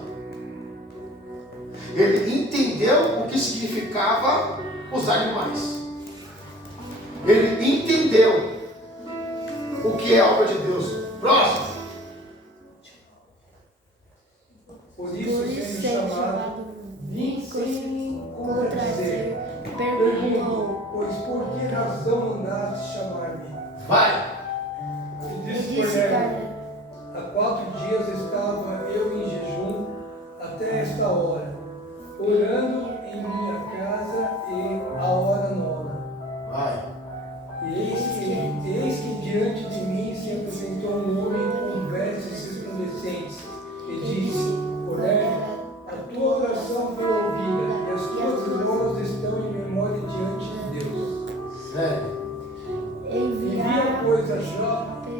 Ele entendeu o que significava os animais. Ele entendeu o que é a obra de Deus. Próximo. Por isso, sendo chamado, vim sem contradizer. Perguntou: pois por que razão mandaste chamar-me? Vai. E disse Cornélio: há 4 dias estava eu em jejum até esta hora, orando em minha casa e a hora nona. Vai. E eis que diante de mim se apresentou um homem com vestes resplandecentes e disse: Cornélio, a tua oração foi ouvida e as tuas obras estão em memória diante de Deus. Sério. Envia, pois, a Jope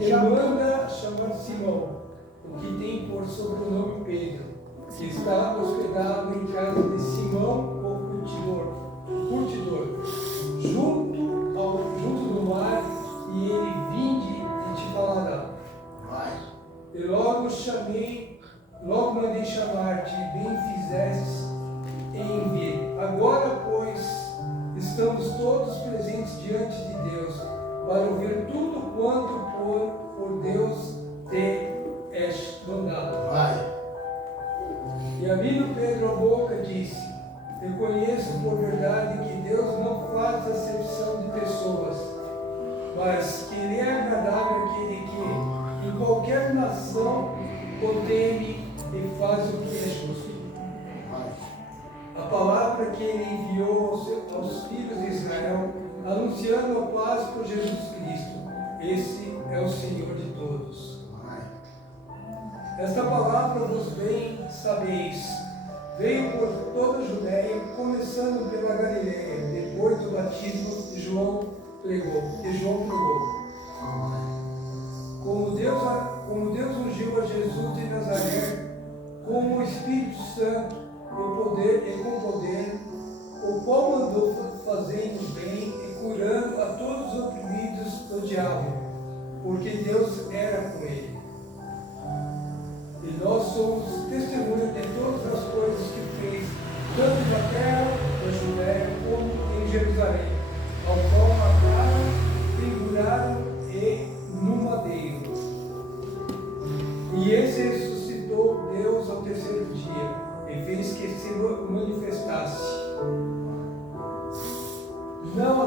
e manda chamar Simão, o que tem por sobrenome Pedro, que está hospedado em casa de Simão, o curtidor, junto do mar, e ele vinde e te falará. Vai. E logo mandei chamar-te, e bem fizestes em vir. Agora, pois, estamos todos presentes diante de Deus, para ouvir tudo quanto por Deus te é mandado. Vai. E abrindo Pedro a boca, disse: reconheço por verdade que Deus não faz acepção de pessoas, mas que lhe é agradável aquele que, em qualquer nação, o teme e faz o que é justo. A palavra que ele enviou aos filhos de Israel, anunciando a paz por Jesus Cristo. Esse é o Senhor de todos. Esta palavra vos bem sabeis, veio por toda a Judéia, começando pela Galileia, depois do batismo de João pregou. Como Deus ungiu a Jesus de Nazaré com o Espírito Santo e com poder, o cômodo fazendo bem e curando a todos os oprimidos do diabo, porque Deus era com ele. E nós somos testemunhas de todas as coisas que fez, tanto na terra, na Judéia, como em Jerusalém, ao qual mataram, figuraram e no madeiro. E esse ressuscitou Deus ao terceiro dia, e fez que se manifestasse, não a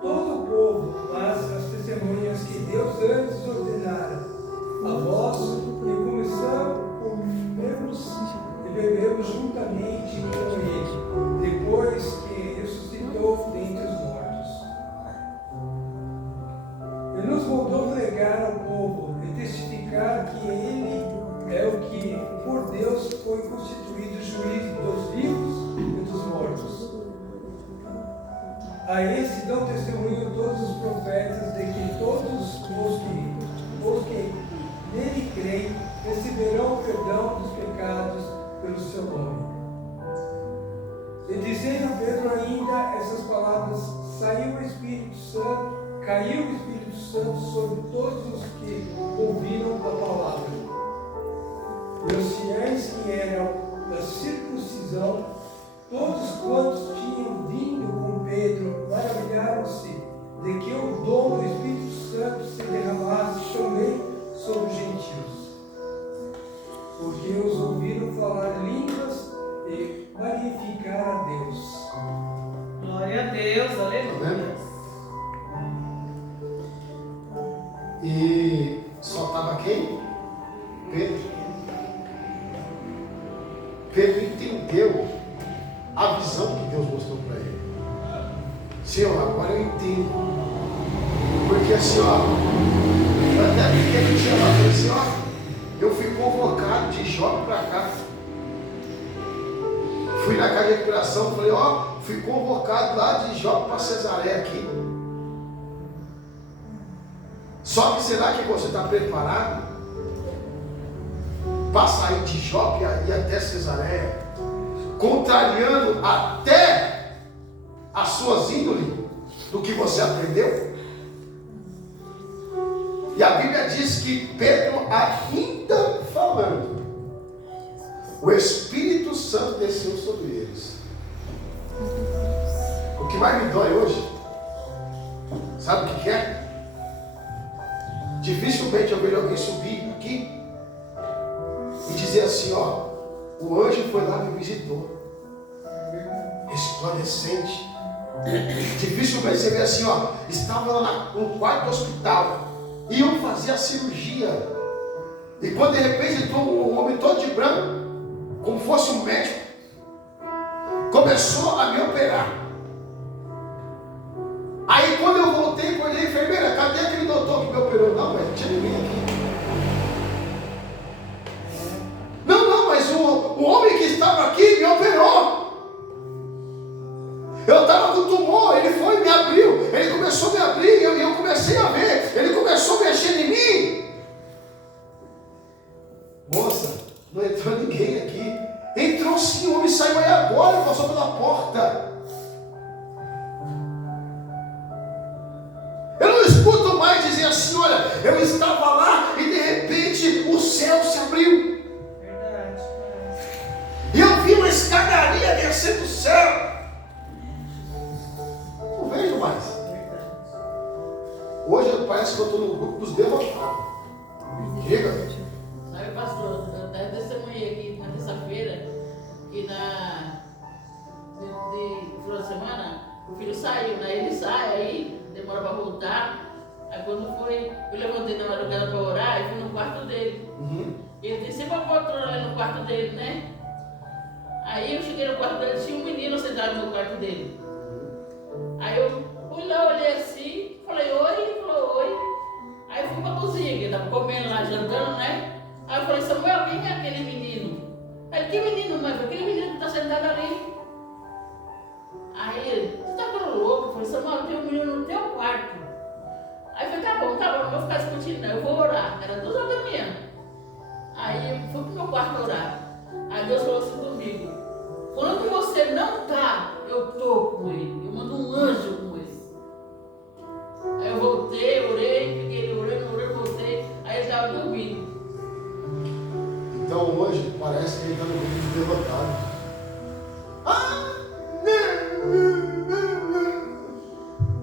todo o povo, mas as testemunhas que Deus antes ordenara, a vós, que comemos e bebemos juntamente com ele, depois que ressuscitou dentre os mortos. E nos mandou pregar ao povo e testificar que ele é o que, por Deus, foi constituído juiz dos vivos e dos mortos. A esse dão testemunho todos os profetas de que todos os que nele creem receberão o perdão dos pecados pelo seu nome. E dizendo Pedro ainda essas palavras, caiu o Espírito Santo sobre todos os que ouviram a palavra. E os fiéis que eram da circuncisão, todos quantos tinham vindo com Pedro, maravilharam-se de que o dom do Espírito Santo se derramasse também sobre os gentios, porque os ouviram falar línguas e magnificar a Deus. Glória a Deus, aleluia. E só estava quem? Pedro. Pedro entendeu a visão que Deus mostrou para ele. Senhor, agora eu entendo. Porque assim, ó, eu até fiquei no dia lá, falei assim, ó, eu fui convocado de Jope para cá. Fui na casa de recuperação, falei, ó, fui convocado lá de Jope para Cesareia aqui. Só que será que você está preparado para sair de Jope e ir até Cesareia, contrariando até as suas índoles do que você aprendeu? E a Bíblia diz que Pedro ainda falando, o Espírito Santo desceu sobre eles. O que mais me dói hoje, sabe o que é? Dificilmente eu vejo alguém subir aqui e dizer assim, ó, o anjo foi lá e me visitou, resplandecente. Dificilmente você vê assim, ó, estava lá no quarto do hospital, iam fazer a cirurgia, e quando de repente entrou um homem todo de branco, como fosse um médico, começou a me operar. Aí quando eu voltei, olhei, enfermeira, cadê aquele doutor que me operou? Não, mas tinha ninguém aqui. Não, mas o homem que estava aqui me operou. Eu estava com tumor, ele foi e me abriu. Ele começou a me abrir, e eu comecei a ver. Ele começou a mexer em mim. Moça, não entrou ninguém aqui. Entrou sim, o homem saiu aí agora, passou pela porta. Eu não escuto mais dizer assim, olha, eu estava lá e de repente o céu se abriu. Verdade. E eu vi uma escadaria descer do céu. Não vejo mais. Hoje parece que eu estou no grupo dos derrotados. Diga. Sabe, pastor, eu até testemunhei aqui na terça-feira, que de final de semana, o filho saiu, né? Ele sai, aí demora para voltar. Aí quando foi, eu levantei na madrugada para orar e fui no quarto dele. Ele disse, sempre a poltrona ali no quarto dele, né? Aí eu cheguei no quarto dele, tinha um menino sentado no quarto dele. Aí eu fui lá, olhei assim, falei, oi, ele falou, oi. Aí eu fui pra cozinha, que ele estava comendo lá, jantando, né? Aí eu falei, Samuel, quem é aquele menino? Aí ele, que menino, mãe? Aquele menino que está sentado ali. Aí ele, você está ficando louco? Eu falei, Samuel, tem um menino no teu quarto. Aí eu falei, tá bom, não vou ficar discutindo, não, eu vou orar. Era 2 horas da manhã. Aí eu fui pro meu quarto orar. Aí Deus falou assim comigo, ele não está, eu estou com ele. Eu mando um anjo com ele. Aí eu voltei, orei, fiquei ele orei, voltei. Aí ele estava dormindo. Então hoje parece que ele está no grupo de derrotado.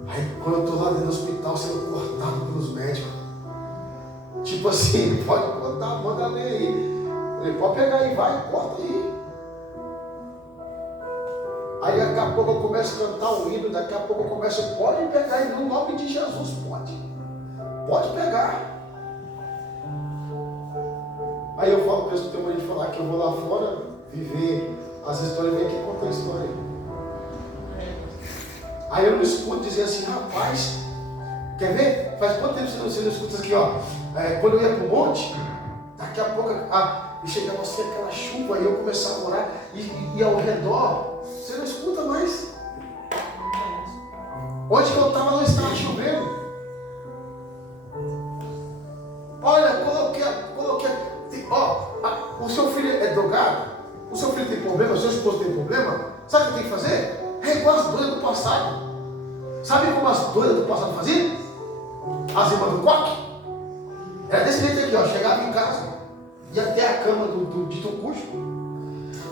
Aí quando eu estou lá dentro do hospital sendo cortado pelos médicos, tipo assim, pode cortar, manda ler aí. Ele pode pegar aí, vai, corta aí. Aí daqui a pouco eu começo a cantar um hino, daqui a pouco eu começo, pode pegar aí, no nome de Jesus, pode pegar. Aí eu falo para o testemunho de falar que eu vou lá fora viver as histórias e vem aqui contar a história. Aí eu não escuto dizer assim, rapaz, quer ver? Faz quanto tempo você não escuta isso aqui, ó? Quando eu ia para o monte, daqui a pouco e chegava assim aquela chuva e eu começava a orar e ao redor, você não escuta mais. Onde que eu estava não estava chovendo. Olha, coloquei. O seu filho é drogado? O seu filho tem problema? O seu esposo tem problema? Sabe o que tem que fazer? É igual as doidas do passado. Sabe como as doidas do passado faziam? As irmãs do coque? Era desse jeito aqui, ó. Chegava em casa, ia até a cama do dito cujo,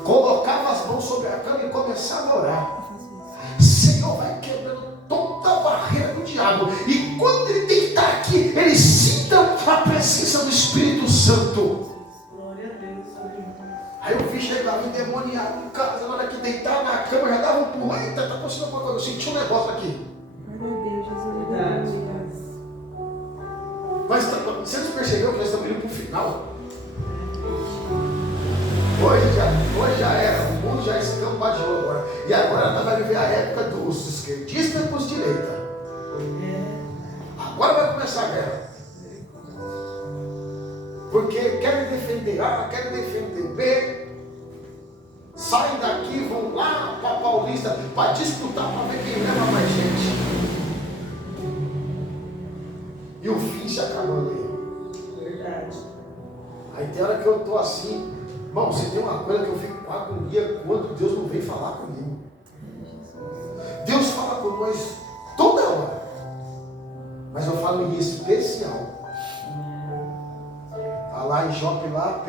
colocava as mãos sobre a cama e começava a orar. Senhor, vai quebrando toda a barreira do diabo. E quando ele deitar aqui, ele sinta a presença do Espírito Santo. Glória a Deus. Aí eu vi chegava endemoniado em casa, na hora que deitava na cama, já dava um pulo. Eita, está acontecendo alguma coisa. Eu senti um negócio aqui. Mas vocês perceberam que nós estamos indo para o final? Hoje já era, o mundo já escambadeou agora. E agora nós vamos viver a época dos esquerdistas e dos direita. Agora vai começar a guerra. Porque querem defender A, querem defender B. Saem daqui, vão lá para Paulista para disputar, para ver quem leva mais gente. E o fim se acabando aí. Verdade. Aí tem hora que eu estou assim, irmão, se tem uma coisa que eu fico com agonia quando Deus não vem falar comigo. Deus fala com nós toda hora. Mas eu falo em especial. Está lá em Jope lá,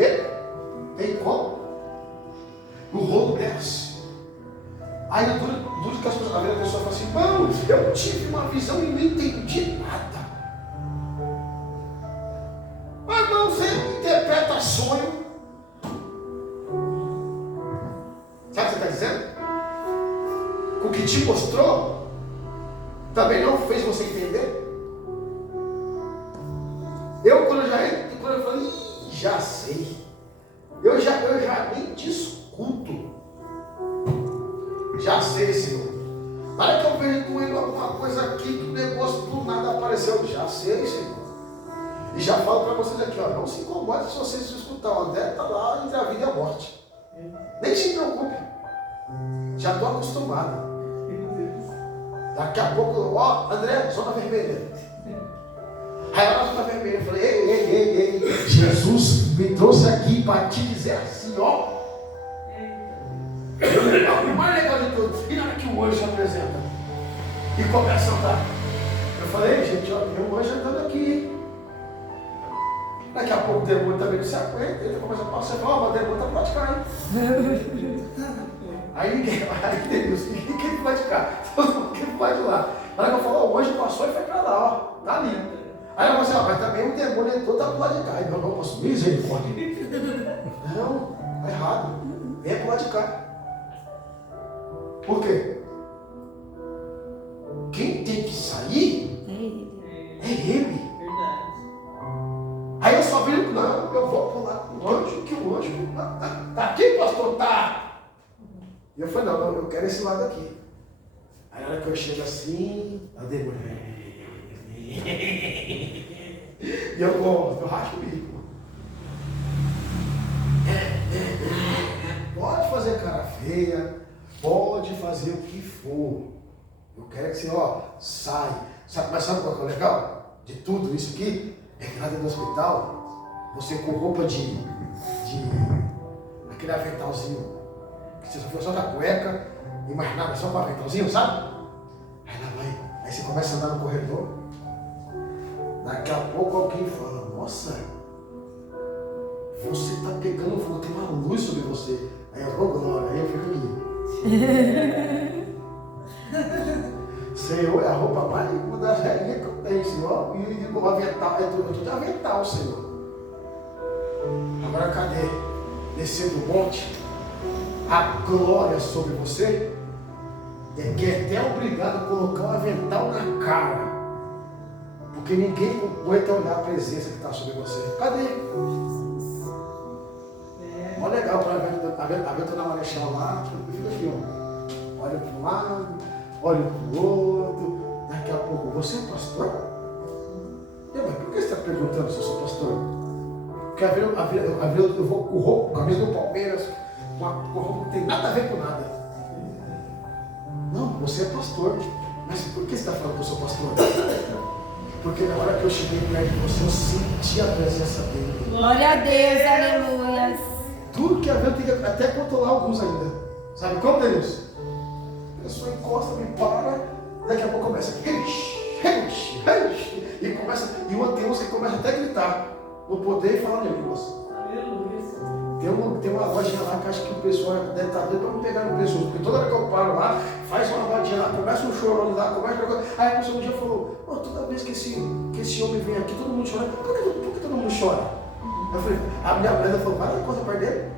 tem como? O rolo desce. Aí duro que as pessoas, a pessoa fala assim, irmão, eu tive uma visão e não entendi nada. Mas irmão, você interpreta sonho. Sabe o que você está dizendo? O que te mostrou também não fez você entender. Quando eu falei, já sei. Eu já nem discuto. Já sei, Senhor. Para que eu vejo doendo alguma coisa aqui, que o negócio do nada apareceu. Já sei, Senhor. E já falo para vocês aqui, ó, não se incomode se vocês escutar. O André está lá entre a vida e a morte. Nem se preocupe. Já estou acostumado. Daqui a pouco, ó, André, zona vermelha. Aí lá na zona vermelha, eu falei, ei, Jesus me trouxe aqui para te dizer assim, ó. O mais legal de tudo, e na hora que o anjo se apresenta e começa a andar, eu falei, gente, ó, tem um anjo andando aqui. Daqui a pouco o demônio também não se aguenta, ele começa a passar e fala, ó, o demônio está praticando. Aí ninguém pode cá, todo mundo que pode ir lá. Na hora que eu falo, ó, o anjo passou e foi para lá, ó, tá ali. Aí eu falo assim, ó, mas também o demônio entrou, tá pro lado de cá. Então não posso, misericórdia. Não, tá errado. Vem pro lado de cá. Por quê? Quem tem que sair é ele. Verdade. Aí eu só viro, não, eu vou pro lado do anjo, que o anjo tá aqui, pastor, tá. E eu falei, não, eu quero esse lado aqui. Aí na hora que eu chego assim, a demônio. E eu gosto, eu racho o bico. Pode fazer cara feia, pode fazer o que for. Eu quero que você, ó, sai. Mas sabe qual que é o legal de tudo isso aqui? É que lá dentro do hospital, você com roupa de aquele aventalzinho você só foi só da cueca e mais nada, só com o aventalzinho, sabe? Aí ela vai, aí você começa a andar no corredor. Daqui a pouco alguém fala, nossa, você está pegando fogo, tem uma luz sobre você. Aí eu vou, glória, aí eu fico Senhor, é a roupa mais, uma das regrinhas que eu tenho, Senhor, e o avental, eu estou de avental, Senhor. Agora cadê? Descer do monte, a glória sobre você, é que é até obrigado a colocar um avental na cara, porque ninguém aguenta olhar a presença que está sobre você. Cadê? Olha legal para a vento na Marechal lá, fica aqui, ó. Olha para um lado, olha para o outro. Daqui a pouco, você é pastor? Mas por que você está perguntando se eu sou pastor? Porque a ver eu vou com roupa, com a camisa do Palmeiras, com roupa que não tem nada a ver com nada. Não, você é pastor. Mas por que você está falando que eu sou pastor? Porque na hora que eu cheguei perto de você, eu senti a presença dele. Glória a Deus, aleluia. Tudo que a ver, eu tenho que até controlar alguns ainda. Sabe como, Deus? A pessoa encosta, me para, daqui a pouco começa. E começa, e tem uns que começa até a gritar. No poder e falar em línguas. Tem uma lojinha lá que acho que o pessoal deve estar doido para me pegar no pessoal. Porque toda hora que eu paro lá, faz uma rodinha lá, começa um chorão lá, começa a jogar. Aí a pessoa um dia falou, oh, toda vez que esse homem vem aqui, todo mundo chora. Por que todo mundo chora? Eu falei, a minha mulher falou, vai lá, encosta perto dele.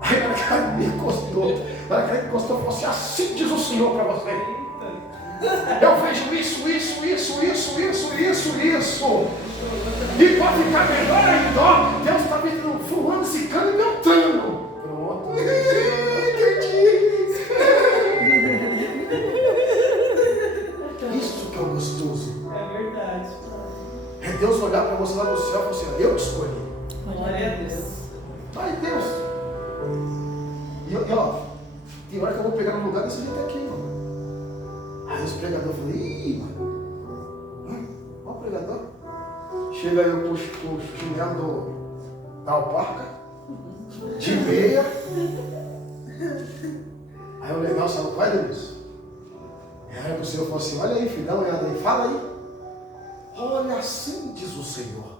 Aí na hora que ela me encostou, falou assim diz o Senhor para você. Eu vejo isso. E para ficar melhor ainda, Deus está me fulano, ciclano e beltrano. Pronto. Isso que é o gostoso. É verdade. É Deus olhar para você lá no céu e falar assim, eu te escolhi. Glória a Deus. Ai, Deus. E ó, tem hora que eu vou pegar no lugar desse jeito aqui, mano. Aí os pregadores falam, ih, mano. Olha o pregador. Chega aí com o chinelo da alpaca, de meia. Aí o legal, sabe qual é, Deus? Aí o Senhor falou assim, olha aí, filho, dá uma olhada aí, fala aí. Olha, assim diz o Senhor.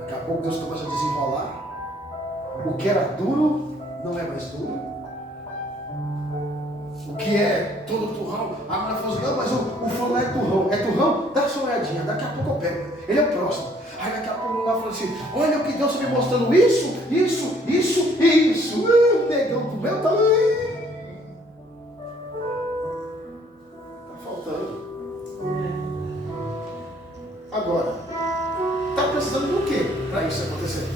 Daqui a pouco Deus começa a desenrolar. O que era duro, não é mais duro. O que é todo turrão, a mulher falou assim, não, mas o fulano é turrão. É turrão? Dá sua olhadinha, daqui a pouco eu pego. Ele é o próximo. Aí daqui a pouco o lugar falou assim, olha o que Deus está me mostrando, isso. Negão do meu tamanho. Está faltando. Agora, está precisando do quê para isso acontecer?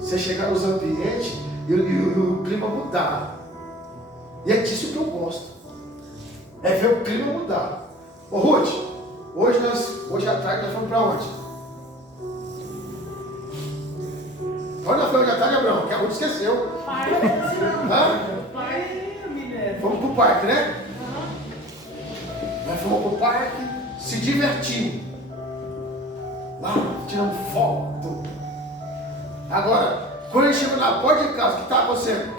Você chegar nos ambientes e o clima mudar. E é disso que eu gosto. É ver o clima mudar. Ô Ruth, hoje à tarde nós fomos para onde? Onde nós fomos hoje à tarde, Abraão? Que a Ruth esqueceu. Fomos para o parque, né? Nós fomos para o parque, se divertimos. Lá, tiramos foto. Agora, quando ele chegou na porta de casa, o que estava acontecendo?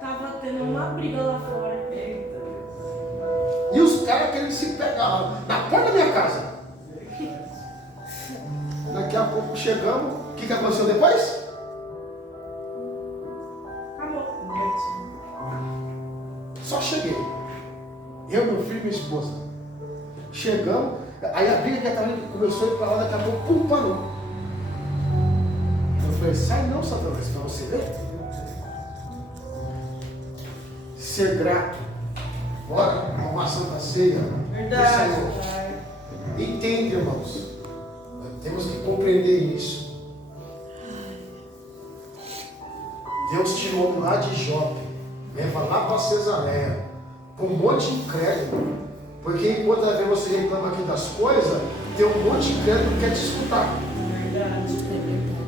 Tava tendo uma briga lá fora. E os caras querendo se pegar lá, na porta da minha casa. Daqui a pouco chegamos, o que aconteceu depois? Acabou. Só cheguei. Eu, meu filho e minha esposa. Chegamos, aí a briga que estava começou a ir para lá, daqui a pouco, pum, parou. Eu falei, sai não, Satanás, para você ver. Ser grato. Bora, uma santa ceia. Verdade. Entende, irmãos. Nós temos que compreender isso. Deus tirou lá de Jope, leva lá para Cesareia, com um monte de incrédulo. Porque enquanto você reclama aqui das coisas, tem um monte de incrédulo que quer te escutar.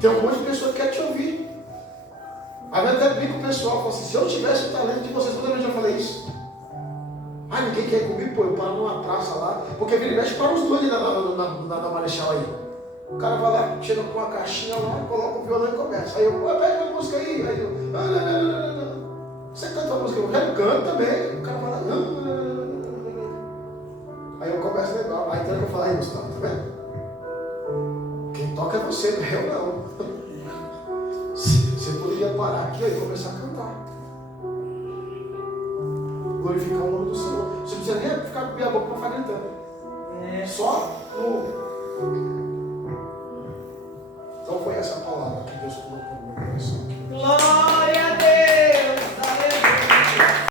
Tem um monte de pessoa que quer te ouvir. Aí eu até brinco com o pessoal, falo assim, se eu tivesse o talento de vocês, toda vez eu falei isso. Ah, ninguém quer ir comigo, pô, eu paro numa praça lá, porque vira e mexe para os dois na Marechal aí. O cara vai lá, chega com uma caixinha lá, coloca o violão e começa. Aí eu, pede uma música aí. Aí eu, não. Você canta uma música? Eu quero canto também. O cara vai lá, não. Aí eu começo legal. Aí tem que eu falar, aí Gustavo, tá vendo? Quem toca é você, não é eu não. Você poderia parar aqui e começar a cantar. Glorificar o nome do Senhor. Você não precisa nem ficar com a boca para ficar cantando. Só no. Então foi essa palavra que Deus colocou no meu coração. Glória